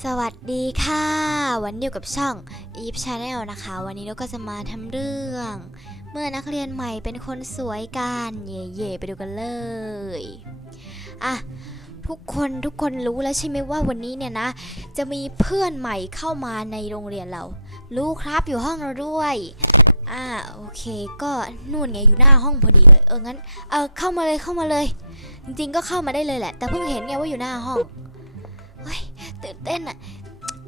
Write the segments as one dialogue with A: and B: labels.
A: สวัสดีค่ะ วันเดียวกับช่อง Eve Channel นะคะ วันนี้เราก็จะมาทำเรื่อง เมื่อนักเรียนใหม่เป็นคนสวยกันเย่เย่ๆไปดูกันเลยอะทุกคนทุกคนรู้แล้วใช่ไหมว่าวันนี้เนี่ยนะ จะมีเพื่อนใหม่เข้ามาในโรงเรียนเรา รู้ครับอยู่ห้องเราด้วยอ่าโอเคก็นู่นไงอยู่หน้าห้องพอดีเลย เอองั้นเออเข้ามาเลยเข้ามาเลย จริงๆก็เข้ามาได้เลยแหละ แต่เพิ่งเห็นไงว่าอยู่หน้าห้องเฮ้ย ตื่นเต้นอะ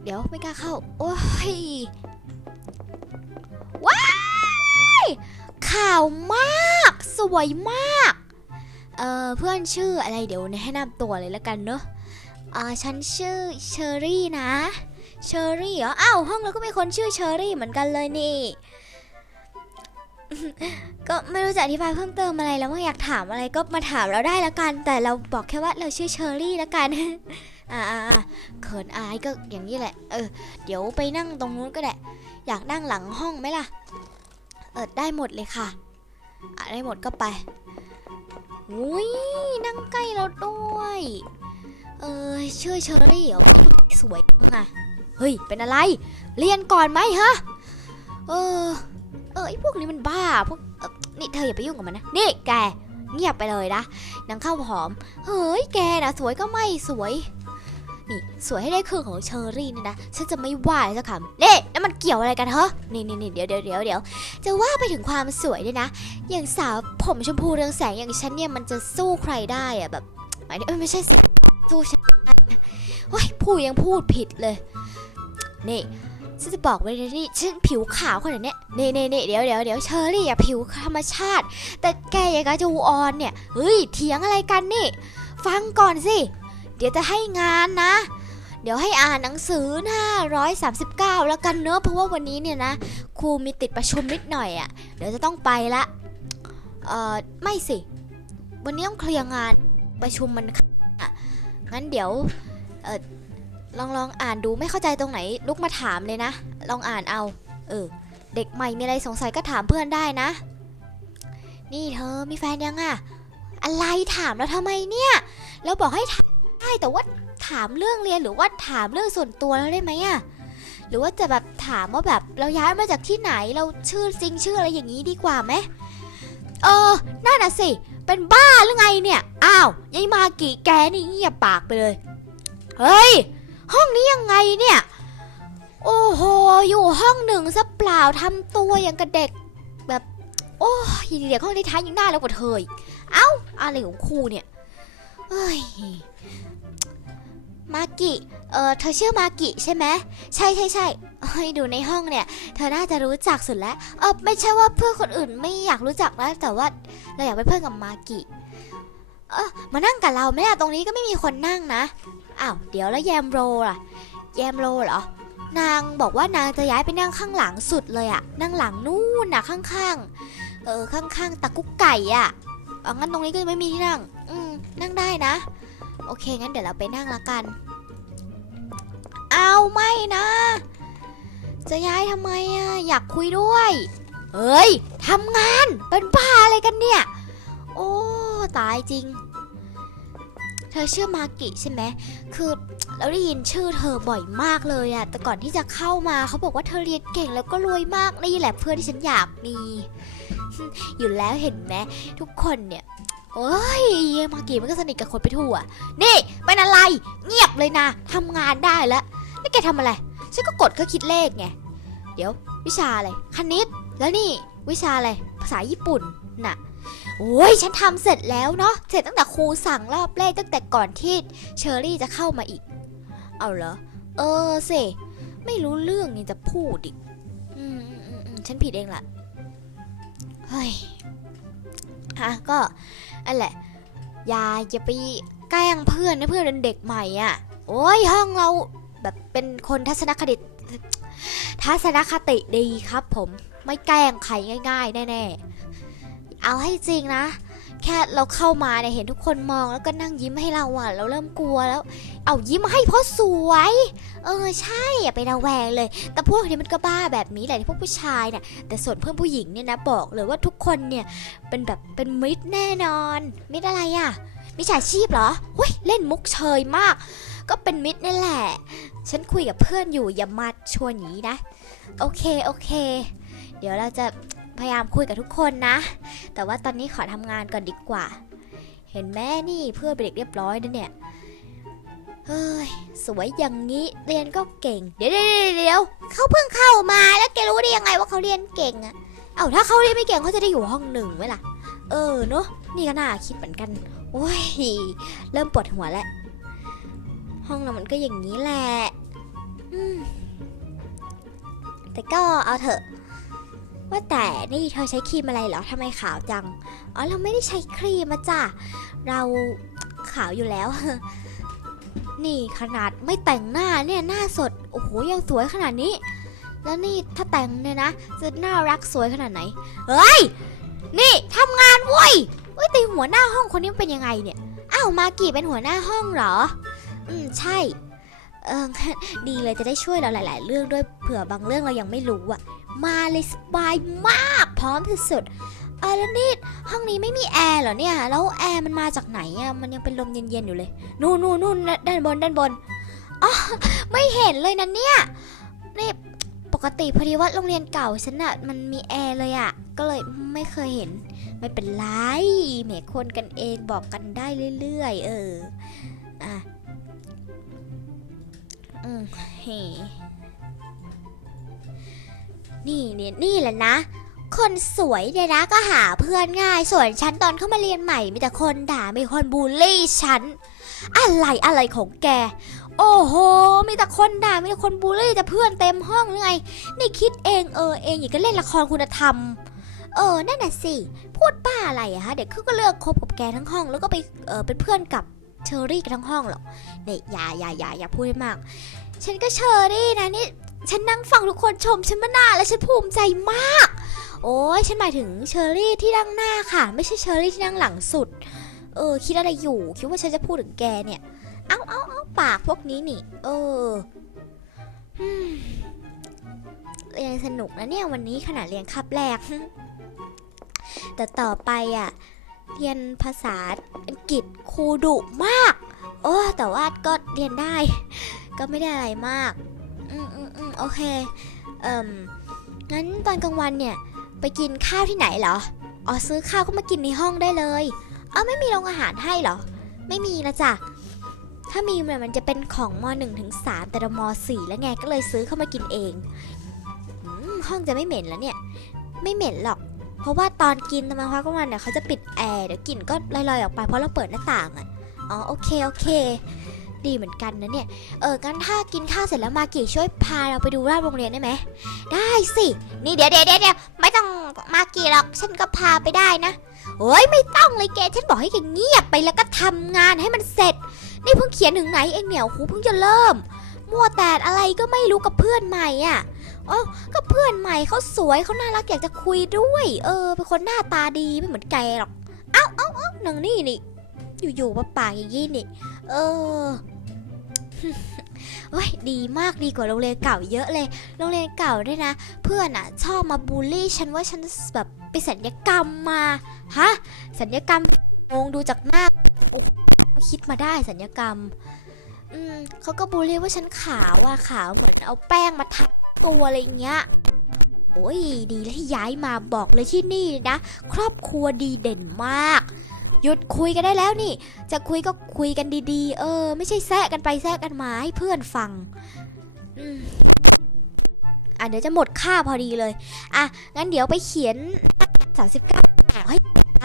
A: เดี๋ยวไม่กล้าเข้า โอ้ย ว้ายข่าวมาก สวยมาก เอ่อ เพื่อนชื่ออะไรเดี๋ยวให้นำตัวเลยแล้วกันเนอะอ่าฉันชื่อเชอรี่นะ เชอรี่เหรอ อ้าว ห้องเราก็มีคนชื่อเชอรี่เหมือนกันเลยนี่ ก็ไม่รู้จะอธิบายเพิ่มเติมอะไรแล้วว่าอยากถามอะไรก็มาถามเราได้ล้วกัน แต่เราบอกแค่ว่าเราชื่อเชอรี่ล้วกันอ่าอ่าอ่าเขินอายก็อย่างนี้แหละ เออ เดี๋ยวไปนั่งตรงนู้นก็ได้ อยากนั่งหลังห้องไหมล่ะ เออได้หมดเลยค่ะอะได้หมดก็ไปอุ้ยนั่งใกล้เราด้วย เออชื่อเชอรี่เหรอสวยจังอะเฮ้ย เป็นอะไร เรียนก่อนไหมฮะ เออ เออไอพวกนี้มันบ้าพวกนี่เธออย่าไปยุ่งกับมันนะ นี่แกเงียบไปเลยนะนางข้าวหอม เฮ้ยแกนะสวยก็ไม่สวย นี่สวยให้ได้ครึ่งของเชอรี่นี่นะ ฉันจะไม่ว่าเลยสักคำเน่แล้วมันเกี่ยวอะไรกันเหรอนี่นี่นี่เดี๋ยวเดี๋ยวเดี๋ยวเดี๋ยวจะว่าไปถึงความสวยด้วยนะ อย่างสาวผมชมพูเรืองแสงอย่างฉันเนี่ยมันจะสู้ใครได้อะแบบหมายถึงเอ้ยไม่ใช่สิสู้ฉันว้ยพูดยังพูดผิดเลย นี่ ฉันจะบอกไว้เลยนี่ฉันผิวขาวขนาดเนี้ยเน่เน่เน่เดี๋ยวเดี๋ยวเดี๋ยวเชอรี่อะผิวธรรมชาติ แต่แกยังกับจูออนเนี่ยเฮ้ยเถียงอะไรกันนี่ ฟังก่อนสิ เดี๋ยวจะให้งานนะ เดี๋ยวให้อ่านหนังสือหน้า139 แล้วกันเนอะเพราะว่าวันนี้เนี่ยนะครูมีติดประชุมนิดหน่อยอะ่ะ เดี๋ยวจะต้องไปละเอ่อไม่สิ วันนี้ต้องเคลียร์งานประชุมมันอะงั้นเดี๋ยวเออ ลองลองอ่านดูไม่เข้าใจตรงไหนลุกมาถามเลยนะ ลองอ่านเอา เออ เด็กใหม่มีอะไรสงสัยก็ถามเพื่อนได้นะ นี่เธอมีแฟนยังอะอะไรถามแล้วทำไมเนี่ย แล้วบอกให้ถามได้แต่ว่าถามเรื่องเรียนหรือว่าถามเรื่องส่วนตัวแล้วได้ไหมอะหรือว่าจะแบบถามว่าแบบเราย้ายมาจากที่ไหนเราชื่อจริงชื่ออะไรอย่างนี้ดีกว่าไหมเออนั่นน่ะสิ เป็นบ้าหรือไงเนี่ย อ้าวยายมากี่แกนี่เงียบปากไปเลย เฮ้ย ห้องนี้ยังไงเนี่ย โอ้โห อยู่ห้องหนึ่งซะเปล่าทำตัวอย่างกับเด็ก แบบ โอ้ยเด็กห้องที่ท้ายยังน่าแล้วกว่าเธอเอ้า อะไรของครูเนี่ยเอ้ยมากิ เออเธอชื่อมากิใช่ไหมใช่ใช่ใช่เฮ้ยดูในห้องเนี่ย เธอน่าจะรู้จักสุดแล้ว เออไม่ใช่ว่าเพื่อนคนอื่นไม่อยากรู้จักนะแต่ว่าเราอยากเป็นเพื่อนกับมากิ เออมานั่งกับเราไหมล่ะตรงนี้ก็ไม่มีคนนั่งนะ อ้าวเดี๋ยวแล้วแยมโรล่ะ แยมโรเหรอ นางบอกว่านางจะย้ายไปนั่งข้างหลังสุดเลยอะนั่งหลังนู่นนะข้างๆ เออข้างๆตะกุกไก่อะเอางั้นตรงนี้ก็ไม่มีที่นั่ง อืมนั่งได้นะ โอเคงั้นเดี๋ยวเราไปนั่งละกัน เอาไม่นะ จะย้ายทำไมอะอยากคุยด้วยเฮ้ยทำงานเป็นบ้าอะไรกันเนี่ย โอ้ตายจริง เธอชื่อมากิใช่ไหมคือเราได้ยินชื่อเธอบ่อยมากเลยอะแต่ก่อนที่จะเข้ามาเขาบอกว่าเธอเรียนเก่งแล้วก็รวยมากนี่แหละเพื่อนที่ฉันอยากมี อยู่แล้วเห็นไหมทุกคนเนี่ยโอ้ยมากิมันก็สนิทกับคนไปทั่วนี่เป็นอะไร เงียบเลยนะทำงานได้แล้วนี่แกทำอะไรฉันก็กดเครื่องคิดเลขไงเดี๋ยว วิชาอะไรคณิตแล้วนี่วิชาอะไรภาษาญี่ปุ่นน่ะ โอ้ยฉันทำเสร็จแล้วเนาะ เสร็จตั้งแต่ครูสั่งรอบแรกตั้งแต่ก่อนที่เชอรี่จะเข้ามาอีก เอาเหรอ เออสิไม่รู้เรื่องนี่จะพูดอีกอืมอืมอืมฉันผิดเองละเฮ้ยฮะก็อันแหละอย่าอย่าไปแกล้งเพื่อนนะเพื่อนเป็นเด็กใหม่อะ โอ้ยห้องเราแบบเป็นคนทัศนคติทัศนคติดีครับผมไม่แกล้งใครง่าย ๆ แน่ๆ เอาให้จริงนะ แค่เราเข้ามาเนี่ยเห็นทุกคนมองแล้วก็นั่งยิ้มให้เราอะ เราเริ่มกลัวแล้ว เอายิ้มให้เพราะสวย เออใช่อย่าไประแวงเลย แต่พวกนี้มันก็บ้าแบบนี้แหละพวกผู้ชายเนี่ยแต่ส่วนเพื่อนผู้หญิงเนี่ยนะบอกเลยว่าทุกคนเนี่ยเป็นแบบเป็นมิตรแน่นอน มิตรอะไรอะมิจฉาชีพเหรอเฮ้ยเล่นมุกเชยมาก ก็เป็นมิตรนี่แหละ ฉันคุยกับเพื่อนอยู่อย่ามาชวนหนีนะ โอเคโอเค เดี๋ยวเราจะ พยายามคุยกับทุกคนนะ แต่ว่าตอนนี้ขอทำงานก่อนดีกว่า เห็นแม่นี่เพื่อนเป็นเด็กเรียบร้อยนะเนี่ย เฮ้ย สวยอย่างนี้เรียนก็เก่ง เดี๋ยวเดี๋ยวเดี๋ยวเขาเพิ่งเข้ามาแล้วแกรู้ได้ยังไงว่าเขาเรียนเก่งอะเอ้าถ้าเขาเรียนไม่เก่งเขาจะได้อยู่ห้องหนึ่งไหมล่ะ เออเนอะนี่ก็น่าคิดเหมือนกัน โอ้ย เริ่มปวดหัวแล้ว ห้องเรามันก็อย่างนี้แหละแต่ก็เอาเถอะ ว่าแต่นี่เธอใช้ครีมอะไรเหรอทำไมขาวจัง อ๋อเราไม่ได้ใช้ครีมมาจ้ะ เราขาวอยู่แล้ว นี่ขนาดไม่แต่งหน้าเนี่ยหน้าสด โอ้โหยังสวยขนาดนี้ แล้วนี่ถ้าแต่งเนี่ยนะจะน่ารักสวยขนาดไหน เฮ้ย นี่ทำงานเว้ยเว้ยแต่หัวหน้าห้องคนนี้เป็นยังไงเนี่ย อ้าวมากี่เป็นหัวหน้าห้องเหรอ อืมใช่ เออดีเลยจะได้ช่วยเราหลาย ๆ เรื่องด้วยเผื่อบางเรื่องเรายังไม่รู้อะ มาเลยสบายมากพร้อมที่สุดเออแล้วนี่ห้องนี้ไม่มีแอร์เหรอเนี่ย แล้วแอร์มันมาจากไหนอะมันยังเป็นลมเย็นๆอยู่เลย นู่นนู่นนู่นด้านบนด้านบนอ๋อไม่เห็นเลยนะเนี่ยนี่ปกติพอดีว่าโรงเรียนเก่าฉันอะมันมีแอร์เลยอะก็เลยไม่เคยเห็น ไม่เป็นไรแหมคนกันเองบอกกันได้เรื่อยๆ เอออะอืมเฮ้ นี่เนี่ยนี่แหละนะ คนสวยเนี่ยนะก็หาเพื่อนง่าย ส่วนฉันตอนเข้ามาเรียนใหม่มีแต่คนด่ามีคนบูลลี่ฉัน อะไรอะไรของแก โอ้โห มีแต่คนด่ามีแต่คนบูลลี่แต่เพื่อนเต็มห้องหรือไง นี่คิดเองเออเองอย่างก็เล่นละครคุณธรรม เออ นั่นน่ะสิ พูดบ้าอะไรอะฮะ เด็กเขาก็เลือกคบกับแกทั้งห้อง แล้วก็ไปเออเป็นเพื่อนกับเชอรี่กันทั้งห้องหรอกเนี่ยอย่าอย่าอย่าอย่าพูดให้มาก ฉันก็เชอรี่นะนี่ฉันนั่งฟังทุกคนชมฉันมานานแล้วฉันภูมิใจมาก โอ้ยฉันหมายถึงเชอรี่ที่นั่งหน้าค่ะ ไม่ใช่เชอรี่ที่นั่งหลังสุด เออ คิดอะไรอยู่ คิดว่าฉันจะพูดถึงแกเนี่ย เอ้าเอาเอาปากพวกนี้นี่ เออเรียนสนุกนะเนี่ยวันนี้ขนาดเรียนคับแรก แต่ต่อไปอะ เรียนภาษาอังกฤษครูดุมาก โอ้แต่ว่าก็เรียนได้ ก็ไม่ได้อะไรมาก อืมอืมอืมโอเค เอ่มงั้นตอนกลางวันเนี่ย ไปกินข้าวที่ไหนเหรอ อ๋อซื้อข้าวก็มากินในห้องได้เลยอ๋อไม่มีโรงอาหารให้เหรอ ไม่มีนะจ๊ะ ถ้ามีเนี่ยมันจะเป็นของม .1 ถึง3แต่เราม .4 แล้วไงก็เลยซื้อเข้ามากินเองอห้องจะไม่เหม็นแล้วเนี่ย ไม่เหม็นหรอก เพราะว่าตอนกินตอนมาพักกลางวันเนี่ยเขาจะปิดแอร์เดี๋ยวกลิ่นก็ลอยๆออกไปเพราะเราเปิดหน้าต่างอะ อ๋อโอเคโอเค ดีเหมือนกันนะเนี่ย เออกันถ้ากินข้าวเสร็จแล้วมากี่ช่วยพาเราไปดูรอบโรงเรียนได้ไหม ได้สิ นี่เดี๋ยวเดี๋ยวเดี๋ยวไม่ต้องมากี่หรอกฉันก็พาไปได้นะโอ้ยไม่ต้องเลยแกฉันบอกให้แกเงียบไปแล้วก็ทำงานให้มันเสร็จ นี่เพิ่งเขียนถึงไหนเองเนี่ยโอ้โหเพิ่งจะเริ่ม มัวแต่อะไรก็ไม่รู้กับเพื่อนใหม่อะอ๋อก็เพื่อนใหม่เขาสวยเขาน่ารักอยากจะคุยด้วย เออ เป็นคนหน้าตาดีไม่เหมือนแกหรอก เอ้าเอ้าเอ้านางนี่นี่ อยู่ๆมาปากอย่างนี้นี่ เออโอ้ยดีมากดีกว่าโรงเรียนเก่าเยอะเลย โรงเรียนเก่าด้วยนะ เพื่อนอะ ชอบมาบูลลี่ฉันว่าฉันแบบไปสัญญกรรมมา ฮะ สัญญกรรมงงดูจากหน้า โอ้คิดมาได้สัญญกรรม อืมเขาก็บูลลี่ว่าฉันขาวว่าขาวเหมือนเอาแป้งมาทับตัวอะไรอย่างเงี้ยโอ้ยดีแล้วที่ย้ายมาบอกเลยที่นี่นะ ครอบครัวดีเด่นมาก หยุดคุยกันได้แล้วนี่ จะคุยก็คุยกันดีๆ เออ ไม่ใช่แซะกันไปแซะกันมาให้เพื่อนฟังอืมอะเดี๋ยวจะหมดค่าพอดีเลย อะ งั้นเดี๋ยวไปเขียน 39ให้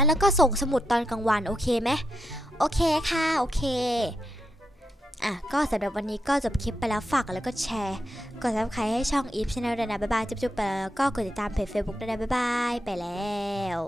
A: แล้วก็ส่งสมุดตอนกลางวัน โอเคไหมโอเคค่ะ โอเคอะ ก็สำหรับวันนี้ก็จบคลิปไปแล้วฝากแล้วก็แชร์ กด subscribe ให้ช่อง Eve Channel ด้วยนะ บ๊ายบาย จุ๊บๆไปแล้วก็กดติดตามเพจ Facebook ด้วยนะ บ๊ายบาย ไปแล้ว